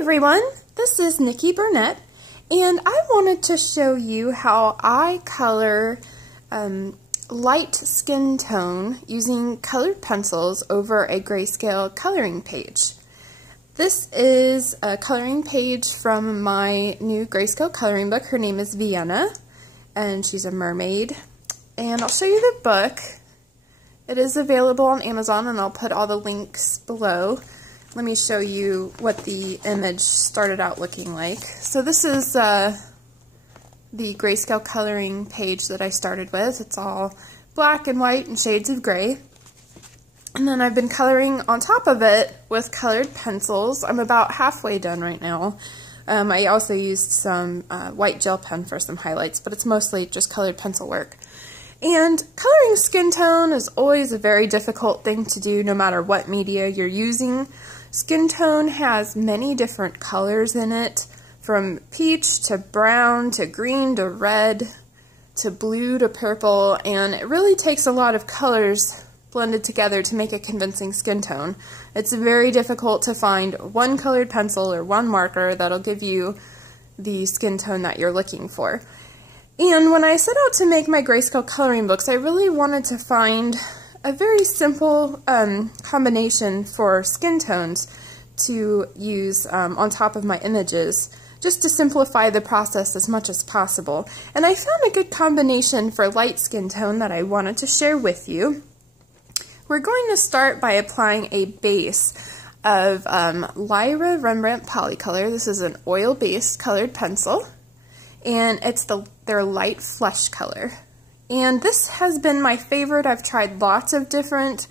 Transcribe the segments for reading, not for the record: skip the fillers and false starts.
everyone, this is Nikki Burnette, and I wanted to show you how I color light skin tone using colored pencils over a grayscale coloring page. This is a coloring page from my new grayscale coloring book. Her name is Vienna, and she's a mermaid. And I'll show you the book. It is available on Amazon, and I'll put all the links below. Let me show you what the image started out looking like. So this is the grayscale coloring page that I started with. It's all black and white and shades of gray. And then I've been coloring on top of it with colored pencils. I'm about halfway done right now. I also used some white gel pen for some highlights, but it's mostly just colored pencil work. And coloring skin tone is always a very difficult thing to do no matter what media you're using. Skin tone has many different colors in it, from peach to brown to green to red to blue to purple, and it really takes a lot of colors blended together to make a convincing skin tone. It's very difficult to find one colored pencil or one marker that'll give you the skin tone that you're looking for. And when I set out to make my grayscale coloring books, I really wanted to find a very simple combination for skin tones to use on top of my images, just to simplify the process as much as possible. And I found a good combination for light skin tone that I wanted to share with you. We're going to start by applying a base of Lyra Rembrandt Polycolor. This is an oil-based colored pencil, and it's their light flesh color. And this has been my favorite. I've tried lots of different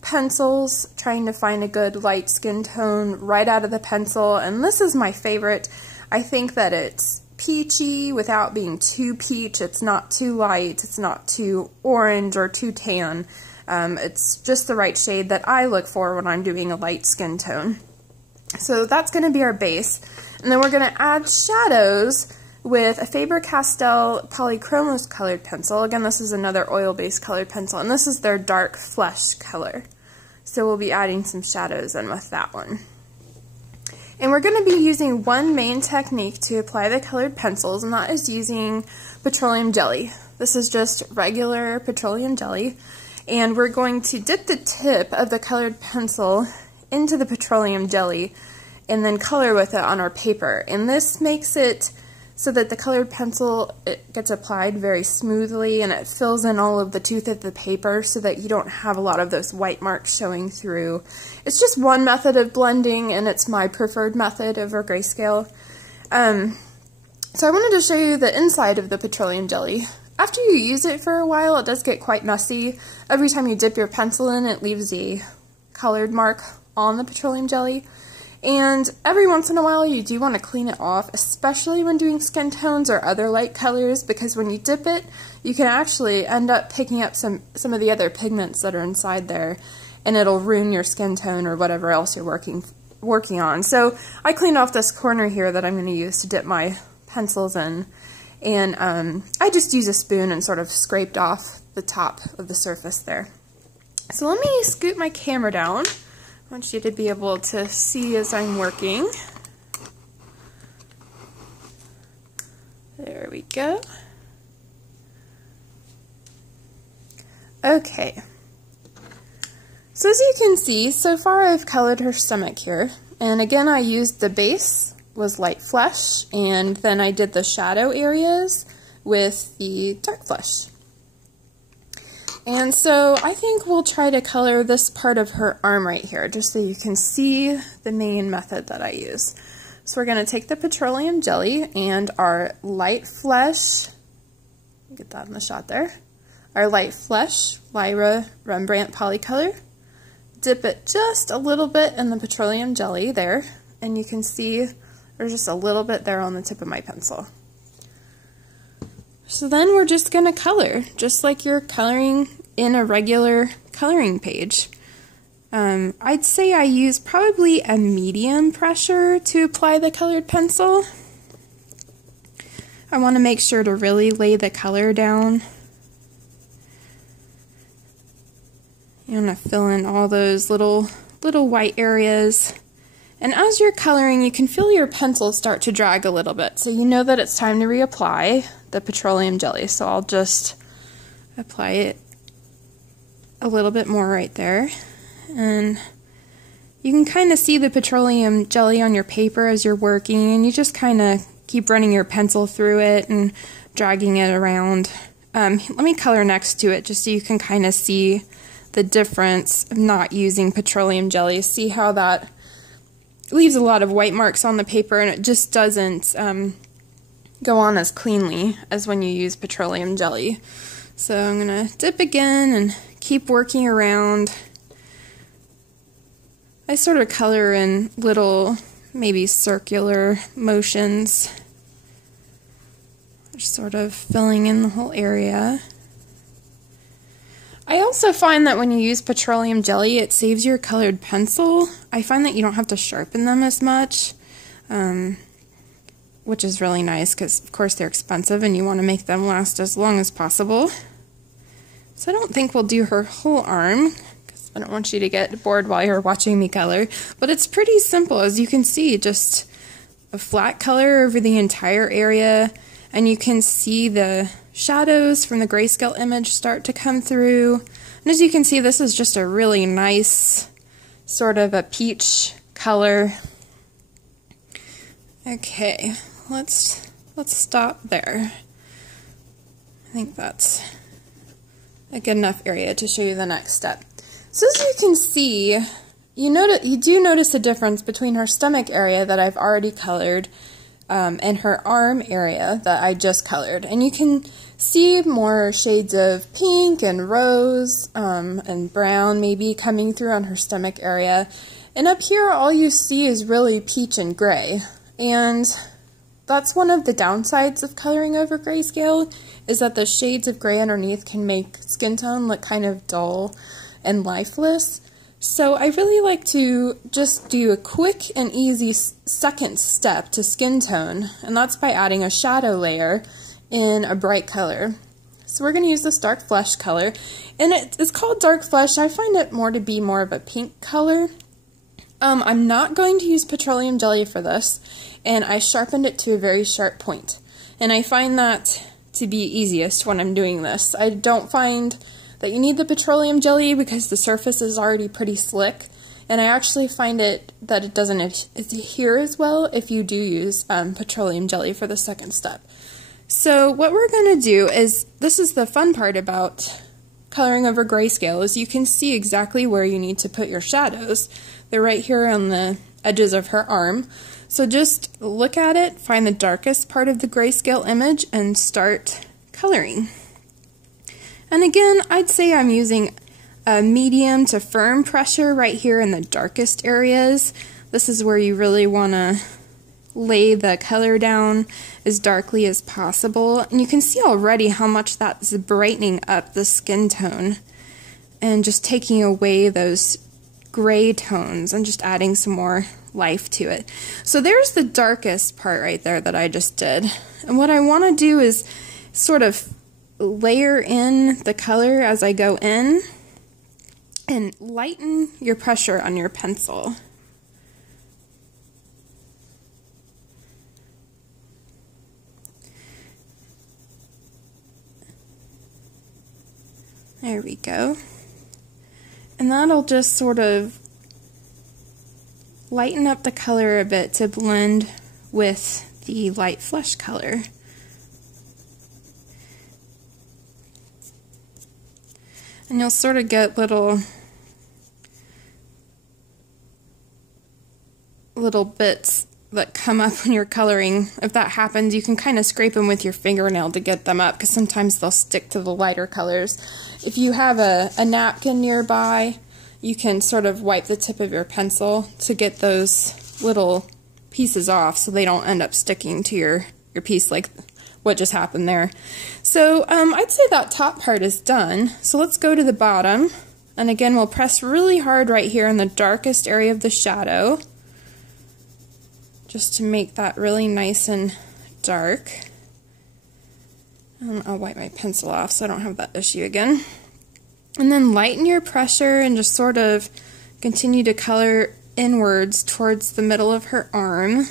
pencils trying to find a good light skin tone right out of the pencil, and this is my favorite. I think that it's peachy without being too peach. It's not too light, it's not too orange or too tan. It's just the right shade that I look for when I'm doing a light skin tone. So that's going to be our base, and then we're going to add shadows with a Faber-Castell Polychromos colored pencil. Again, this is another oil-based colored pencil, and this is their dark flesh color. So we'll be adding some shadows in with that one. And we're going to be using one main technique to apply the colored pencils, and that is using petroleum jelly. This is just regular petroleum jelly, and we're going to dip the tip of the colored pencil into the petroleum jelly and then color with it on our paper. And this makes it so that the colored pencil, it gets applied very smoothly, and it fills in all of the tooth of the paper so that you don't have a lot of those white marks showing through. It's just one method of blending, and it's my preferred method over grayscale. So I wanted to show you the inside of the petroleum jelly. After you use it for a while, it does get quite messy. Every time you dip your pencil in, it leaves a colored mark on the petroleum jelly. And every once in a while you do want to clean it off, especially when doing skin tones or other light colors, because when you dip it, you can actually end up picking up some of the other pigments that are inside there, and it'll ruin your skin tone or whatever else you're working on. So I cleaned off this corner here that I'm going to use to dip my pencils in, and I just used a spoon and sort of scraped off the top of the surface there. So let me scoot my camera down. I want you to be able to see as I'm working. There we go. Okay. So as you can see, so far I've colored her stomach here. And again, I used the base, was light flesh, and then I did the shadow areas with the dark flesh. And so I think we'll try to color this part of her arm right here, just so you can see the main method that I use. So we're going to take the petroleum jelly and our light flesh, get that in the shot there, our light flesh Lyra Rembrandt Polycolor, dip it just a little bit in the petroleum jelly there, and you can see there's just a little bit there on the tip of my pencil. So then we're just going to color, just like you're coloring in a regular coloring page. I'd say I use probably a medium pressure to apply the colored pencil. I want to make sure to really lay the color down. You want to fill in all those little white areas And as you're coloring, you can feel your pencil start to drag a little bit, so you know that it's time to reapply the petroleum jelly. So I'll just apply it a little bit more right there. And you can kind of see the petroleum jelly on your paper as you're working, and you just kind of keep running your pencil through it and dragging it around. Let me color next to it just so you can kind of see the difference of not using petroleum jelly. See how that leaves a lot of white marks on the paper, and it just doesn't go on as cleanly as when you use petroleum jelly. So I'm going to dip again and keep working around. I sort of color in little, maybe circular motions, just sort of filling in the whole area. I also find that when you use petroleum jelly, it saves your colored pencil. I find that you don't have to sharpen them as much, which is really nice because, of course, they're expensive and you want to make them last as long as possible. So I don't think we'll do her whole arm because I don't want you to get bored while you're watching me color. But it's pretty simple, as you can see, just a flat color over the entire area, and you can see the shadows from the grayscale image start to come through. And as you can see, this is just a really nice sort of a peach color. Okay, let's stop there. I think that's a good enough area to show you the next step. So as you can see, you do notice a difference between her stomach area that I've already colored and her arm area that I just colored. And you can see more shades of pink and rose and brown maybe coming through on her stomach area. And up here all you see is really peach and gray. And that's one of the downsides of coloring over grayscale, is that the shades of gray underneath can make skin tone look kind of dull and lifeless. So I really like to just do a quick and easy second step to skin tone, and that's by adding a shadow layer in a bright color. So we're going to use this dark flesh color, and it's called dark flesh. I find it more to be more of a pink color. I'm not going to use petroleum jelly for this, and I sharpened it to a very sharp point. And I find that to be easiest when I'm doing this. I don't find that you need the petroleum jelly because the surface is already pretty slick, and I actually find that it doesn't adhere as well if you do use petroleum jelly for the second step. So what we're going to do is, this is the fun part about coloring over grayscale, is you can see exactly where you need to put your shadows. They're right here on the edges of her arm. So just look at it, find the darkest part of the grayscale image, and start coloring. And again, I'd say I'm using a medium to firm pressure right here in the darkest areas. This is where you really want to lay the color down as darkly as possible. And you can see already how much that's brightening up the skin tone and just taking away those gray tones and just adding some more life to it. So there's the darkest part right there that I just did. And what I want to do is sort of layer in the color as I go in and lighten your pressure on your pencil. There we go. And that'll just sort of lighten up the color a bit to blend with the light flesh color. And you'll sort of get little bits that come up when you're coloring. If that happens, you can kind of scrape them with your fingernail to get them up, because sometimes they'll stick to the lighter colors. If you have a napkin nearby, you can sort of wipe the tip of your pencil to get those little pieces off so they don't end up sticking to your piece like what just happened there. So I'd say that top part is done. So let's go to the bottom. And again, we'll press really hard right here in the darkest area of the shadow, just to make that really nice and dark. I'll wipe my pencil off so I don't have that issue again. And then lighten your pressure and just sort of continue to color inwards towards the middle of her arm.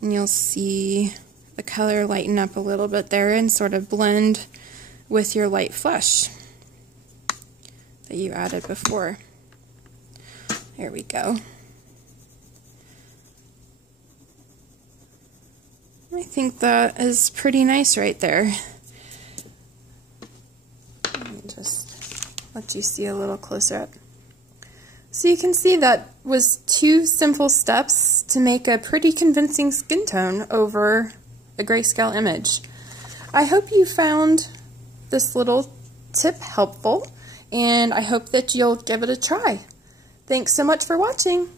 And you'll see the color lighten up a little bit there and sort of blend with your light flush that you added before. There we go. I think that is pretty nice right there. Let me just let you see a little closer up. So you can see that was 2 simple steps to make a pretty convincing skin tone over a grayscale image. I hope you found this little tip helpful, and I hope that you'll give it a try. Thanks so much for watching.